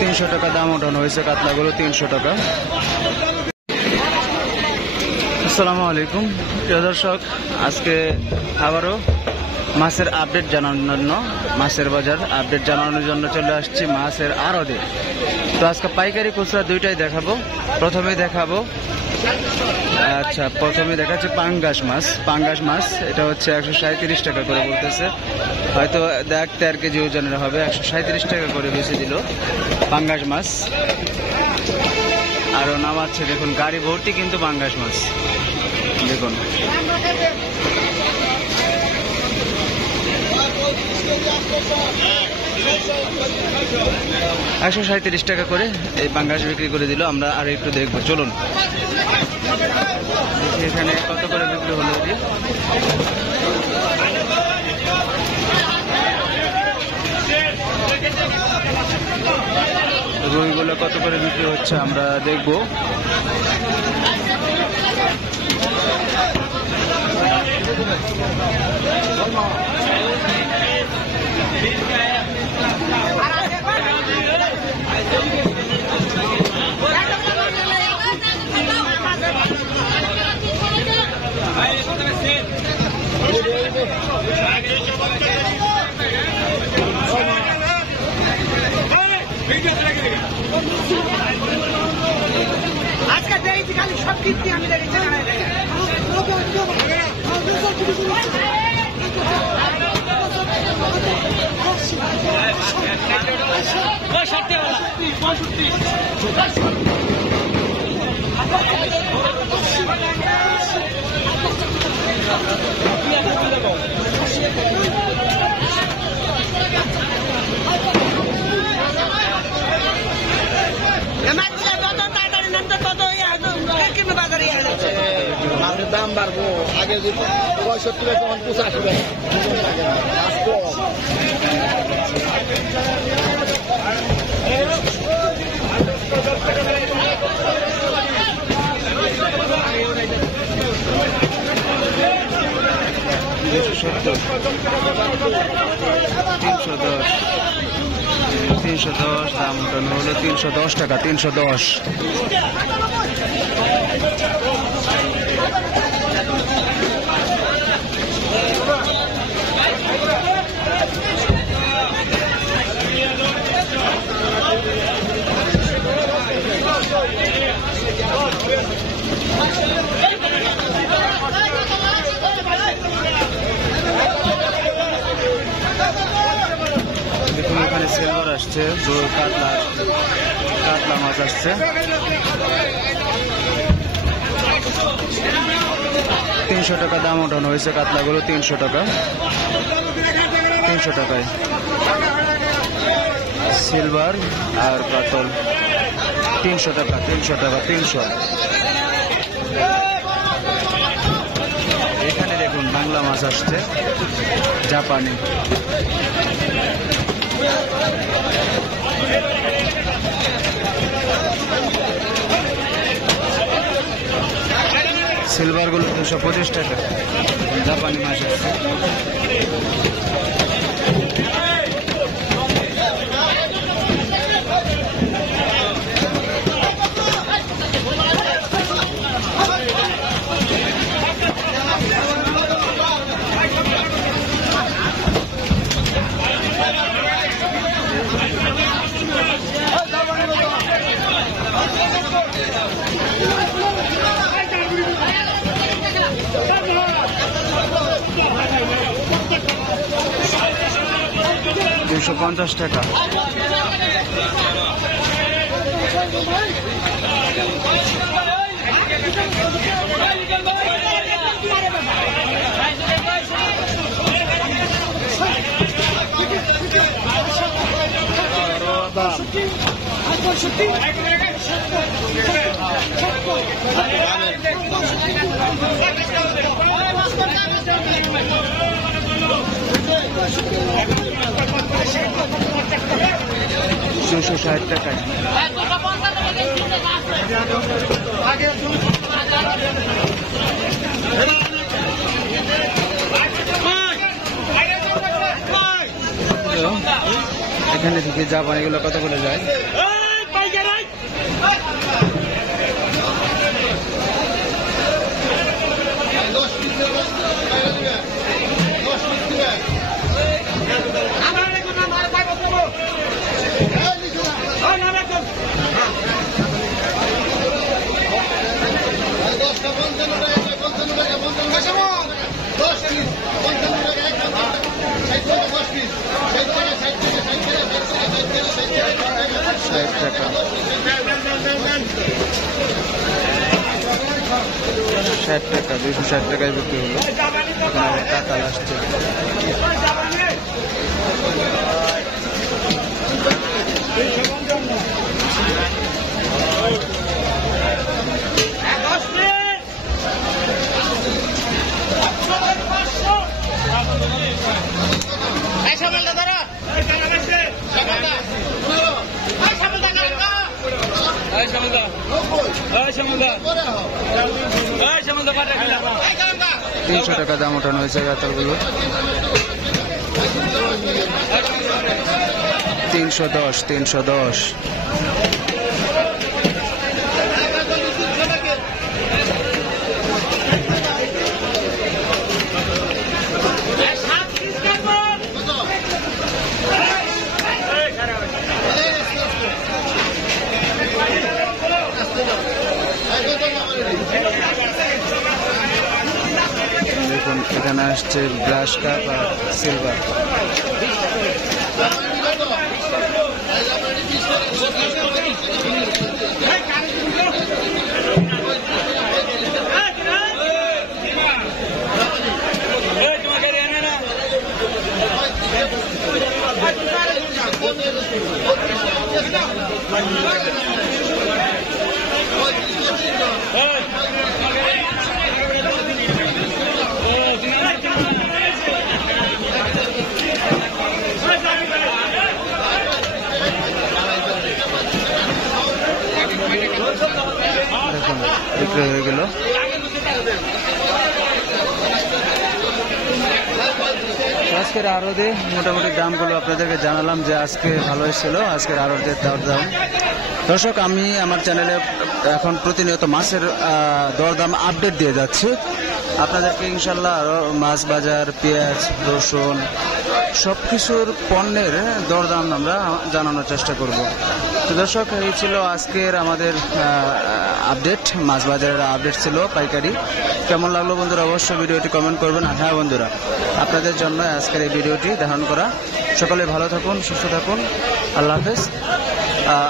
300 টাকা দাম ওঠানো হয়েছে কাতলাগুলো, 300 টাকা। আসসালামু আলাইকুম প্রিয় দর্শক, আজকে আবারও মাছের আপডেট জানানোর জন্য, মাছের বাজার আপডেট জানানোর জন্য চলে আসছি মাছের আড়তে। তো আজকে পাইকারি খুচরা দুইটাই দেখাবো। প্রথমে দেখাবো প্রথমে দেখাচ্ছে পাঙ্গাস মাছ। পাঙ্গাস মাছ এটা হচ্ছে 137 টাকা করে বলতেছে, হয়তো দেখতে আর কেজি ওজনের হবে। 137 টাকা করে বেশি দিল পাঙ্গাস মাছ। আরো নামাচ্ছে দেখুন, গাড়ি ভর্তি কিন্তু পাঙ্গাস মাছ দেখুন। 137 টাকা করে এই পাঙ্গাস বিক্রি করে দিল। আমরা আর একটু দেখবো, চলুন এখানে কত করে বিক্রি হলো। রুইগুলো কত করে বিক্রি হচ্ছে আমরা দেখবো। আজকে দেখি খালি সব কিছু আমি দেখেছি। মাছের দাম বাড়বো, আগে যদি 65 টাকা 85 টাকা। $310 দাম ওঠানো হলো, 310 টাকা, 310। দেখুন এখানে সিলভার আসছে, কাতলা মাছ আসছে। 300 টাকা দাম ওঠানো হয়েছে কাতলাগুলো, 300 টাকা, 300 টাকায় সিলভার আর কাতল। 300 টাকা, 300 টাকা, 300। এখানে দেখুন বাংলা মাছ আসছে, জাপানি। সিলভার গুলো 225 টাকা, জাপানি মাছ আসছে। $250 টাকা। $260 টাকায়। এখানে থেকে জাপানিগুলো কত করে যায়? টাকা 60 টাকা 260 টাকায় বিক্রি হলো। এখানে টাকা আসছে। তিনশো টাকা দাম ওঠানো হয়েছে গাতালগুলো। 310। দেখুন এখানে আসছে গ্লাস কাপ আর সিলভার। দেখুন বিক্রি হয়ে গেল। আজকের আড়তে মোটামুটি দামগুলো আপনাদেরকে জানালাম যে আজকে ভালো ছিল আজকের আড়তের দরদাম। দর্শক, আমি আমার চ্যানেলে এখন প্রতিনিয়ত মাছের দরদাম আপডেট দিয়ে যাচ্ছি আপনাদেরকে। ইনশাল্লাহ আরও মাছ বাজার, পেঁয়াজ, রসুন সবকিছুর পণ্যের দরদাম আমরা জানানোর চেষ্টা করব। তো দর্শক, এই ছিল আজকের আমাদের আপডেট, মাছ বাজারের আপডেট ছিল পাইকারি। কেমন লাগলো বন্ধুরা অবশ্যই ভিডিওটি কমেন্ট করবেন। আর হ্যাঁ বন্ধুরা, আপনাদের জন্য আজকের এই ভিডিওটি ধারণ করা। সকলে ভালো থাকুন, সুস্থ থাকুন, আল্লাহ হাফেজ।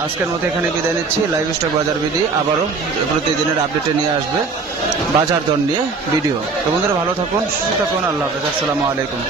আজকের মতো এখানে বিদায় নিচ্ছি। লাইভ স্টক বাজার বিধি আবারও প্রতিদিনের আপডেটে নিয়ে আসবে বাজার দর নিয়ে ভিডিও। তো বন্ধুরা ভালো থাকুন, সুস্থ থাকুন, আল্লাহ হাফেজ, আসসালামু আলাইকুম।